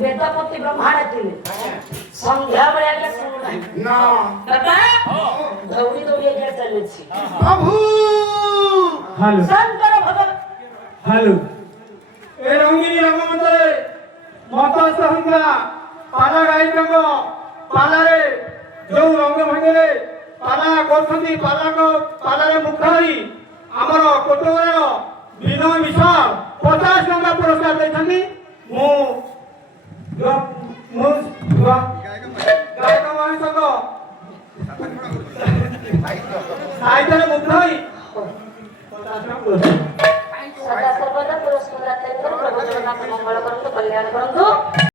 वेदापती ब्रह्मांडातील संध्या वेळेला सुरू नाही ना बाबा गौरी गौरी एका चाललीची प्रभु हॅलो शंकर भगत हॅलो ए रंगिनी रंगमंतरे मत सहंगा पाला गायकंग पाला रे जो रंग भांगले पाला करथंती पाला को पाला रे मुखारी हमर कोटोर विनय विशाल 50 टका पुरस्कार दैछंती मु गायक मान संग साहित्य मुखारी